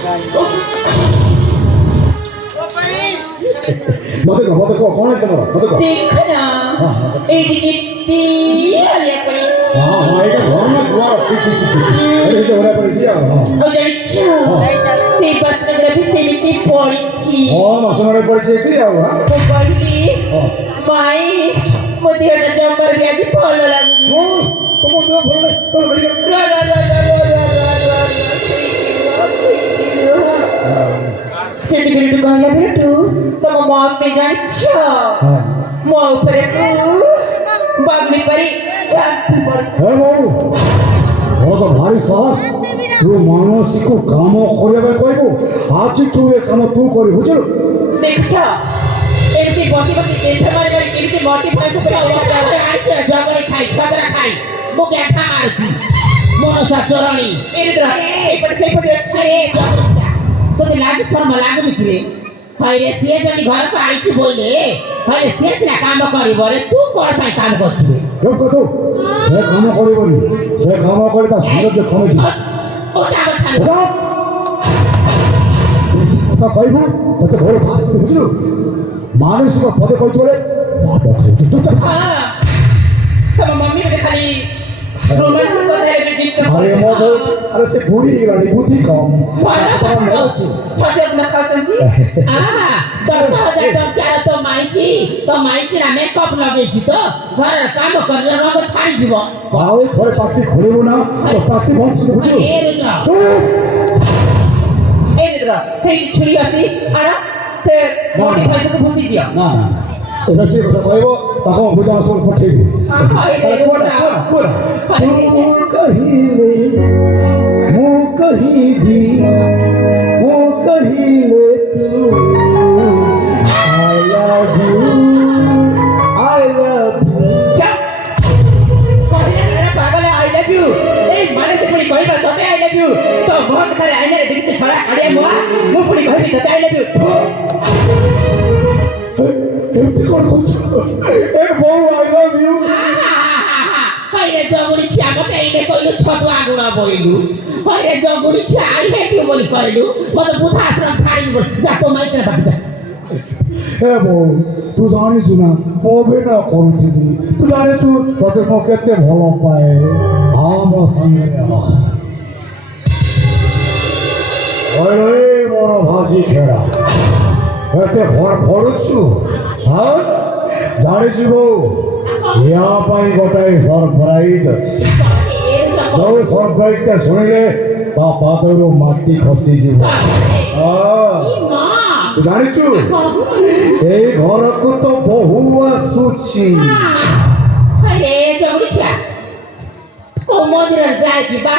मत को कौन है तुम्हारा मत को देखो ना एडी कितनी आलिया पड़ी हां हां এটা ঘর না দুয়ার ছি ছি ছি ছি এই তো ওরা পড়েছি हां ও জানিছো সেই বাসনগুলো সেমিতে পড়েছি মাসনরে পড়েছি এটি হ্যাঁ ও বলি মাই মদিয়াটা জম্বার গিয়ে ভালো লাগনি তোমার দেহ ভালো লাগে চল medical Jadi begitu kaya begitu, sama mami jangan mau pergi, bagni pari cantik pari. হ্যাঁ বাবু ও তো ভারী সাহস তুই মানসিক কাম করিবে কইব আজ তুই এ কাম তুই করি বুঝলো দেখছো এমনি বসে বসে এসে মারি মারি এমনি মটি ভাই করে আইছে জগরে খাই ছদরা খাই মুখে একটা মারছি মনসা চরণী এই পড়ে আছে জগরিটা তোদের লাগে শর্মা লাগুনি কি রে হাইরে সে যদি ঘর তো আইছি বইলে হাইরে সে সিনা কাম করি বলে তুই কর পাই কাম করছিস কেউ কত সে কাম করিবনি সে কাম করে তা সৌন্দর্য কমেছি ওটা আবার ঠান্ডা কথা কইব কত বড় ভাত বুঝলো মানসিক পদে কই চলে হ্যাঁ তোমার মাম্মি রে খালি রোমান্টিক কথা এর ডিস্টার্ব আরে মদ আরে সে বুড়ি গেলি বুদ্ধি কম ছতে না খাচ্ছেন কি দশ হাজার টঙ্কার তো মাইকি না মেকআপ লগাইছি তো ঘরের কাম করলে রঙ ছাড়ি যাব বাউ ঘরে পার্টি খুলিব না তো পার্টি বন্ধ করে বুঝলো এই রে সেই ছুরি আছে আর সে মোটি পয়সা ভুসি দিও না না এটা সে কথা কইব তাকে বুঝা আসল পঠাই দিই কোনা तू कहिले मो कहीं भी वो कहिले तू I love you I love you পাগল আই লাভ ইউ এই মানে সে পুরি কইবা তোকে আই লাভ ইউ তো বহুত করে আইনা দেখছে ছড়া আড়ে মোয়া মু পুরি কইবি তোকে আই লাভ ইউ এমনি কোন করছ এ বউ I love you হাইরে জগুড়ি কি আমাকে এইনে কইলু ছোট আগুনা বইলু হাইরে জগুড়ি কি আই হেট ইউ বলি কইলু মতে বুধা আশ্রম ছাড়ি বল যা তো মাইকে বাকি যা এ বউ তুই জানিস না কবে না করছিলি তুই জানিস তোকে মো কেতে ভালো পায় আমার সঙ্গে ওরে মোর ভাজি খেড়া এতে ভরছু হ্যাঁ জানিস বউ ইয়া পাই গোটাই সরপ্রাইজ আছে সব সরপ্রাইজটা শুনিলে বাবা তোর মাটি খসি যাব জানিছু এই ঘরকু তো বহু আসুছি হাইরে জগুড়ি কি কোমদির যায় কি বা